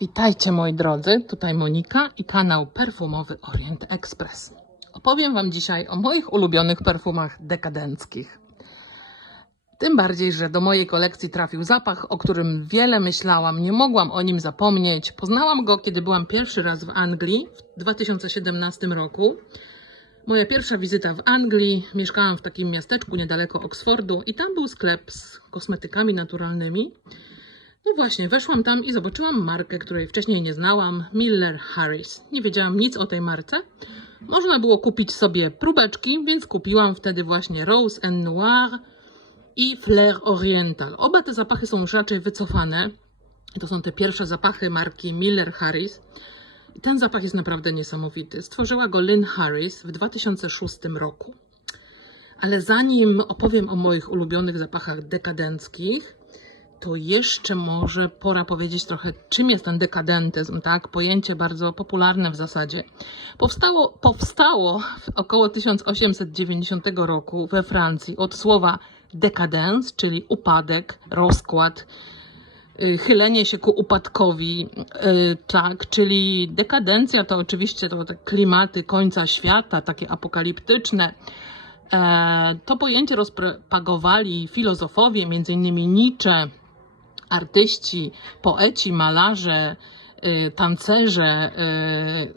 Witajcie moi drodzy, tutaj Monika i kanał perfumowy Orient Express. Opowiem Wam dzisiaj o moich ulubionych perfumach dekadenckich. Tym bardziej, że do mojej kolekcji trafił zapach, o którym wiele myślałam, nie mogłam o nim zapomnieć. Poznałam go, kiedy byłam pierwszy raz w Anglii w 2017 roku. Moja pierwsza wizyta w Anglii, mieszkałam w takim miasteczku niedaleko Oxfordu i tam był sklep z kosmetykami naturalnymi. No właśnie, weszłam tam i zobaczyłam markę, której wcześniej nie znałam, Miller Harris. Nie wiedziałam nic o tej marce. Można było kupić sobie próbeczki, więc kupiłam wtedy właśnie Rose and Noir i Flair Oriental. Oba te zapachy są już raczej wycofane. To są te pierwsze zapachy marki Miller Harris. I ten zapach jest naprawdę niesamowity. Stworzyła go Lynn Harris w 2006 roku. Ale zanim opowiem o moich ulubionych zapachach dekadenckich, to jeszcze może pora powiedzieć trochę, czym jest ten dekadentyzm, tak? Pojęcie bardzo popularne w zasadzie. Powstało, powstało w około 1890 roku we Francji od słowa decadence, czyli upadek, rozkład, y, chylenie się ku upadkowi, y, tak, czyli dekadencja to oczywiście to te klimaty końca świata, takie apokaliptyczne. E, To pojęcie rozpropagowali filozofowie, m.in. Nietzsche, artyści, poeci, malarze, y, tancerze.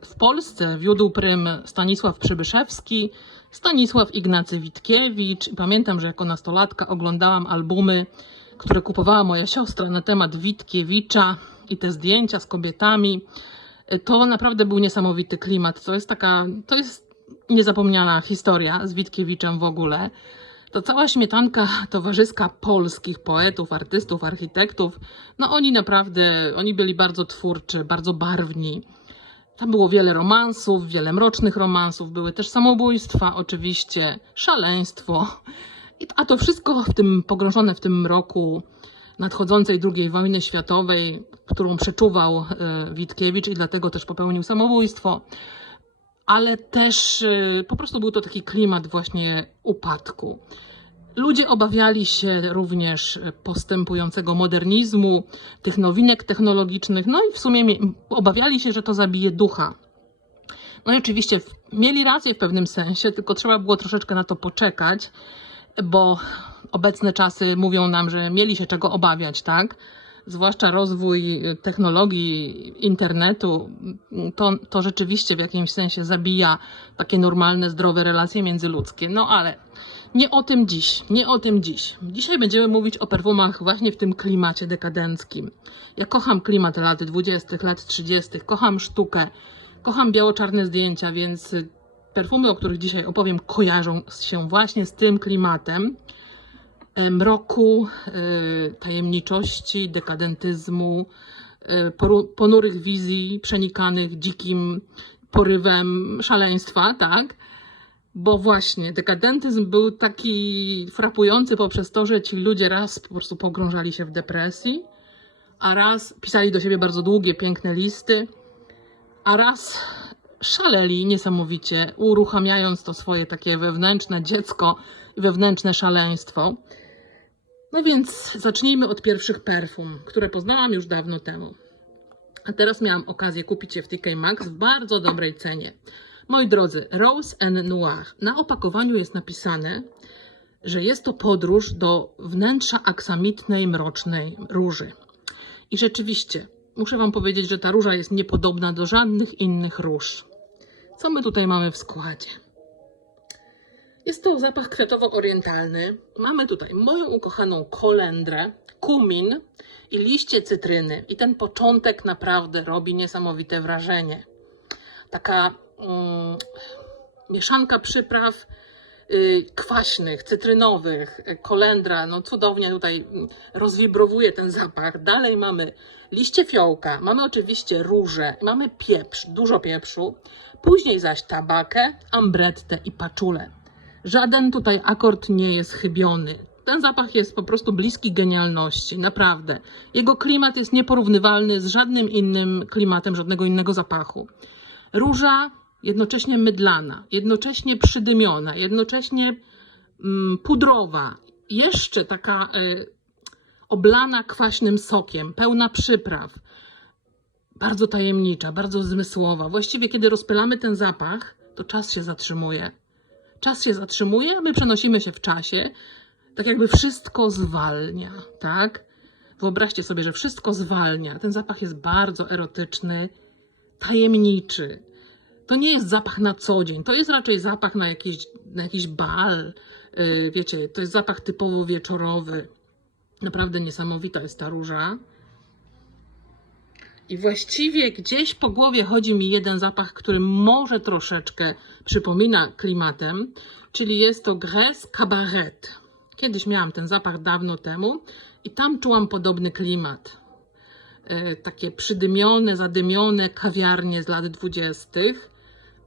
y, W Polsce wiódł prym Stanisław Przybyszewski, Stanisław Ignacy Witkiewicz. Pamiętam, że jako nastolatka oglądałam albumy, które kupowała moja siostra na temat Witkiewicza i te zdjęcia z kobietami. Y, To naprawdę był niesamowity klimat. To jest taka, to jest niezapomniana historia z Witkiewiczem w ogóle to cała śmietanka towarzyska polskich poetów, artystów, architektów, no oni naprawdę, oni byli bardzo twórczy, bardzo barwni. Tam było wiele romansów, wiele mrocznych romansów, były też samobójstwa, oczywiście, szaleństwo. I, a to wszystko w tym, pogrążone w tym roku nadchodzącej II wojny światowej, którą przeczuwał e, Witkiewicz i dlatego też popełnił samobójstwo ale też y, po prostu był to taki klimat właśnie upadku. Ludzie obawiali się również postępującego modernizmu, tych nowinek technologicznych, no i w sumie mie- obawiali się, że to zabije ducha. No i oczywiście mieli rację w pewnym sensie, tylko trzeba było troszeczkę na to poczekać, bo obecne czasy mówią nam, że mieli się czego obawiać, tak? Zwłaszcza rozwój y, technologii, internetu, to, to rzeczywiście w jakimś sensie zabija takie normalne, zdrowe relacje międzyludzkie. No ale nie o tym dziś, nie o tym dziś. Dzisiaj będziemy mówić o perfumach właśnie w tym klimacie dekadenckim. Ja kocham klimat lat 20., lat 30., kocham sztukę, kocham biało-czarne zdjęcia, więc perfumy, o których dzisiaj opowiem, kojarzą się właśnie z tym klimatem mroku, e, tajemniczości, dekadentyzmu, e, ponurych wizji przenikanych dzikim porywem szaleństwa, tak? Bo właśnie dekadentyzm był taki frapujący poprzez to, że ci ludzie raz po prostu pogrążali się w depresji, a raz pisali do siebie bardzo długie, piękne listy, a raz szaleli niesamowicie, uruchamiając to swoje takie wewnętrzne dziecko i wewnętrzne szaleństwo. No więc zacznijmy od pierwszych perfum, które poznałam już dawno temu. A teraz miałam okazję kupić je w TK Maxx w bardzo dobrej cenie. Moi drodzy, Rose and Noir. Na opakowaniu jest napisane, że jest to podróż do wnętrza aksamitnej, mrocznej róży. I rzeczywiście, muszę Wam powiedzieć, że ta róża jest niepodobna do żadnych innych róż. Co my tutaj mamy w składzie? Jest to zapach kwiatowo-orientalny. Mamy tutaj moją ukochaną kolendrę, kumin i liście cytryny. I ten początek naprawdę robi niesamowite wrażenie. Taka mm, mieszanka przypraw y, kwaśnych, cytrynowych, kolendra, no cudownie tutaj mm, rozwibrowuje ten zapach. Dalej mamy liście fiołka, mamy oczywiście róże, mamy pieprz, dużo pieprzu, później zaś tabakę, ambrettę i paczulę. Żaden tutaj akord nie jest chybiony. Ten zapach jest po prostu bliski genialności, naprawdę. Jego klimat jest nieporównywalny z żadnym innym klimatem, żadnego innego zapachu. Róża jednocześnie mydlana, jednocześnie przydymiona, jednocześnie mm, pudrowa, jeszcze taka y, oblana kwaśnym sokiem, pełna przypraw. bardzo tajemnicza, bardzo zmysłowa. Właściwie, kiedy rozpylamy ten zapach, to czas się zatrzymuje. Czas się zatrzymuje, my przenosimy się w czasie, tak jakby wszystko zwalnia, tak? Wyobraźcie sobie, że wszystko zwalnia. Ten zapach jest bardzo erotyczny, tajemniczy. To nie jest zapach na co dzień, to jest raczej zapach na jakiś, na jakiś bal. Yy, wiecie, to jest zapach typowo wieczorowy. Naprawdę niesamowita jest ta róża. I właściwie gdzieś po głowie chodzi mi jeden zapach, który może troszeczkę przypomina klimatem, czyli jest to Grès Cabaret. Kiedyś miałam ten zapach dawno temu i tam czułam podobny klimat. E, takie przydymione, zadymione kawiarnie z lat dwudziestych.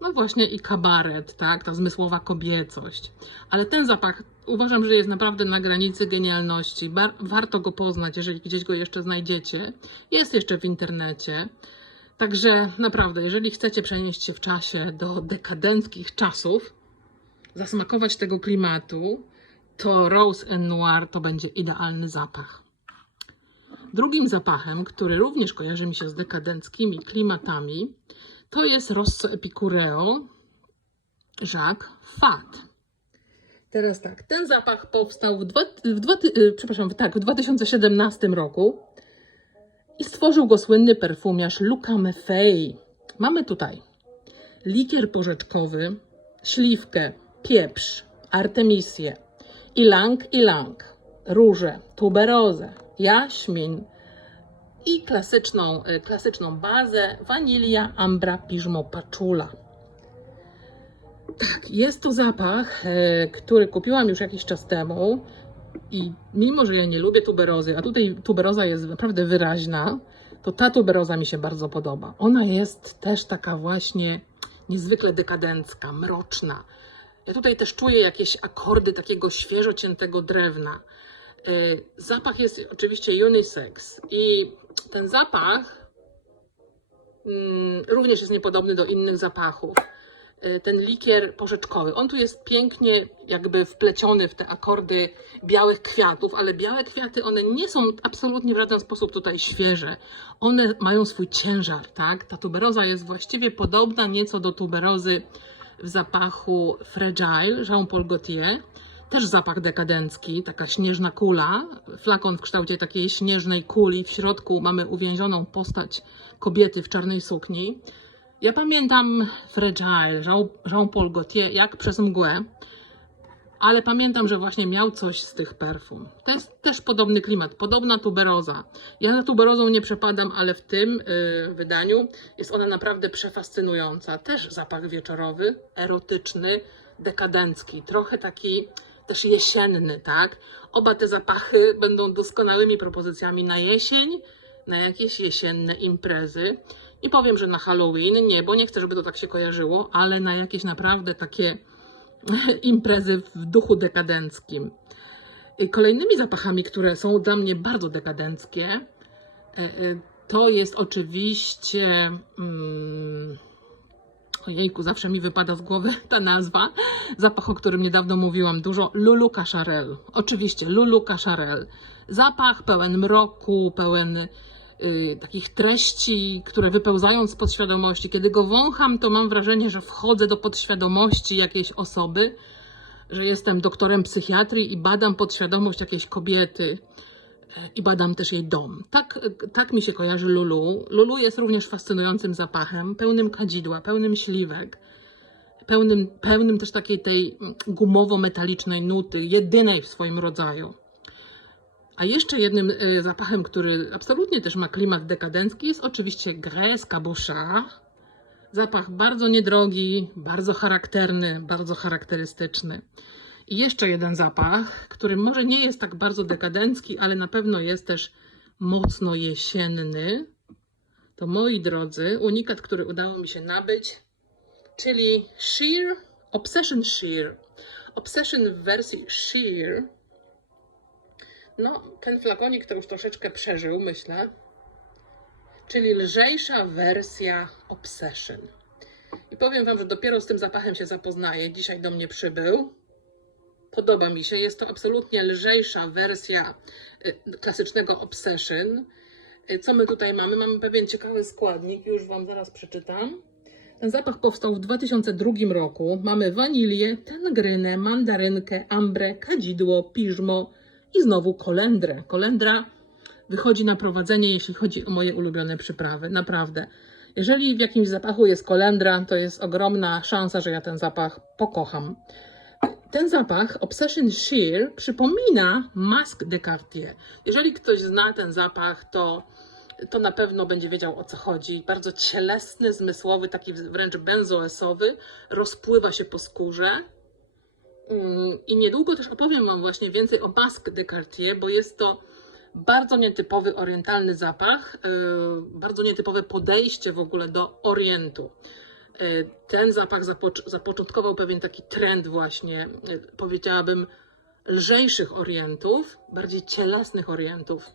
No właśnie i kabaret, tak, ta zmysłowa kobiecość. Ale ten zapach uważam, że jest naprawdę na granicy genialności. Bar- warto go poznać, jeżeli gdzieś go jeszcze znajdziecie. Jest jeszcze w internecie. Także naprawdę, jeżeli chcecie przenieść się w czasie do dekadenckich czasów, zasmakować tego klimatu, to Rose Noir to będzie idealny zapach. Drugim zapachem, który również kojarzy mi się z dekadenckimi klimatami, to jest Rosso Epicureo Jacques Fat. Teraz tak, ten zapach powstał w, dwa, w, dwa, y, przepraszam, tak, w 2017 roku i stworzył go słynny perfumiarz Luca Maffei. Mamy tutaj likier porzeczkowy, śliwkę, pieprz, artemisję, ilang ilang, róże, tuberozę, jaśmin i klasyczną, y, klasyczną bazę wanilia, ambra, piżmo, paczula. Tak, jest to zapach, e, który kupiłam już jakiś czas temu i mimo, że ja nie lubię tuberozy, a tutaj tuberoza jest naprawdę wyraźna, to ta tuberoza mi się bardzo podoba. Ona jest też taka właśnie niezwykle dekadencka, mroczna. Ja tutaj też czuję jakieś akordy takiego świeżo ciętego drewna. E, Zapach jest oczywiście unisex i ten zapach mm, również jest niepodobny do innych zapachów ten likier porzeczkowy. On tu jest pięknie jakby wpleciony w te akordy białych kwiatów, ale białe kwiaty, one nie są absolutnie w żaden sposób tutaj świeże. One mają swój ciężar, tak? Ta tuberoza jest właściwie podobna nieco do tuberozy w zapachu Fragile Jean-Paul Gaultier. Też zapach dekadencki, taka śnieżna kula, flakon w kształcie takiej śnieżnej kuli. W środku mamy uwięzioną postać kobiety w czarnej sukni. Ja pamiętam Fragile, Jean- Jean-Paul Gaultier, jak przez mgłę, ale pamiętam, że właśnie miał coś z tych perfum. To jest też podobny klimat, podobna tuberoza. Ja za tuberozą nie przepadam, ale w tym y, wydaniu jest ona naprawdę przefascynująca. Też zapach wieczorowy, erotyczny, dekadencki, trochę taki też jesienny, tak? Oba te zapachy będą doskonałymi propozycjami na jesień, na jakieś jesienne imprezy. Nie powiem, że na Halloween, nie, bo nie chcę, żeby to tak się kojarzyło, ale na jakieś naprawdę takie imprezy w duchu dekadenckim. Kolejnymi zapachami, które są dla mnie bardzo dekadenckie, y, y, to jest oczywiście. Mm, ojejku, zawsze mi wypada z głowy ta nazwa. Zapach, o którym niedawno mówiłam dużo. Lulu Cacharel. Oczywiście, Lulu Cacharel. Zapach pełen mroku, pełen y, takich treści, które wypełzają z podświadomości. Kiedy go wącham, to mam wrażenie, że wchodzę do podświadomości jakiejś osoby, że jestem doktorem psychiatrii i badam podświadomość jakiejś kobiety e, i badam też jej dom. Tak, tak mi się kojarzy Lulu. Lulu jest również fascynującym zapachem, pełnym kadzidła, pełnym śliwek, pełnym, pełnym też takiej tej gumowo-metalicznej nuty, jedynej w swoim rodzaju. A jeszcze jednym e, zapachem, który absolutnie też ma klimat dekadencki, jest oczywiście Grès Cabochard. Zapach bardzo niedrogi, bardzo charakterny, bardzo charakterystyczny. I jeszcze jeden zapach, który może nie jest tak bardzo dekadencki, ale na pewno jest też mocno jesienny. To moi drodzy, unikat, który udało mi się nabyć, czyli Sheer, Obsession Sheer. Obsession w wersji Sheer. No, ten flakonik to już troszeczkę przeżył, myślę. Czyli lżejsza wersja Obsession. I powiem Wam, że dopiero z tym zapachem się zapoznaję. Dzisiaj do mnie przybył. Podoba mi się. Jest to absolutnie lżejsza wersja y, klasycznego Obsession. Y, Co my tutaj mamy? Mamy pewien ciekawy składnik, już Wam zaraz przeczytam. Ten zapach powstał w 2002 roku. Mamy wanilię, tengrynę, mandarynkę, ambrę, kadzidło, piżmo i znowu kolendrę. Kolendra wychodzi na prowadzenie, jeśli chodzi o moje ulubione przyprawy. Naprawdę. Jeżeli w jakimś zapachu jest kolendra, to jest ogromna szansa, że ja ten zapach pokocham. Ten zapach Obsession Sheer przypomina Masque de Cartier. Jeżeli ktoś zna ten zapach, to, to na pewno będzie wiedział o co chodzi. Bardzo cielesny, zmysłowy, taki wręcz benzoesowy, rozpływa się po skórze. Mm, I niedługo też opowiem Wam właśnie więcej o Masque de Cartier, bo jest to bardzo nietypowy orientalny zapach, yy, bardzo nietypowe podejście w ogóle do Orientu. Yy, Ten zapach zapoc- zapoczątkował pewien taki trend właśnie, yy, powiedziałabym, lżejszych Orientów, bardziej cielesnych Orientów.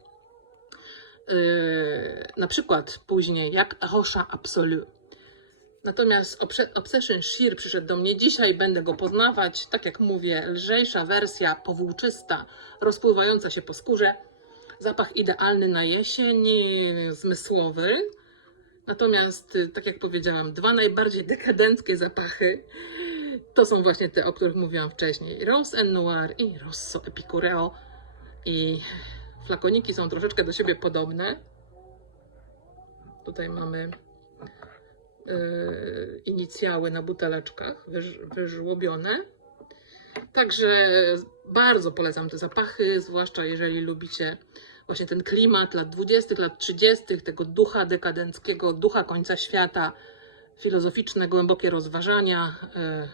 Na przykład później jak Rocha Absolue. Natomiast Obse- Obsession Sheer przyszedł do mnie dzisiaj, będę go poznawać. Tak jak mówię, lżejsza wersja, powłóczysta, rozpływająca się po skórze. Zapach idealny na jesień, zmysłowy. Natomiast, y, tak jak powiedziałam, dwa najbardziej dekadenckie zapachy to są właśnie te, o których mówiłam wcześniej. Rose Noir i Rosso Epicureo. I flakoniki są troszeczkę do siebie podobne. Tutaj mamy inicjały na buteleczkach wyż, wyżłobione. Także bardzo polecam te zapachy, zwłaszcza jeżeli lubicie właśnie ten klimat lat 20., lat 30., tego ducha dekadenckiego, ducha końca świata, filozoficzne, głębokie rozważania, e,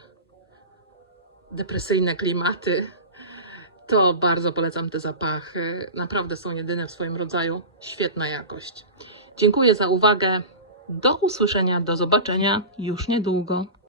depresyjne klimaty. To bardzo polecam te zapachy. Naprawdę są jedyne w swoim rodzaju. Świetna jakość. Dziękuję za uwagę. Do usłyszenia, do zobaczenia już niedługo.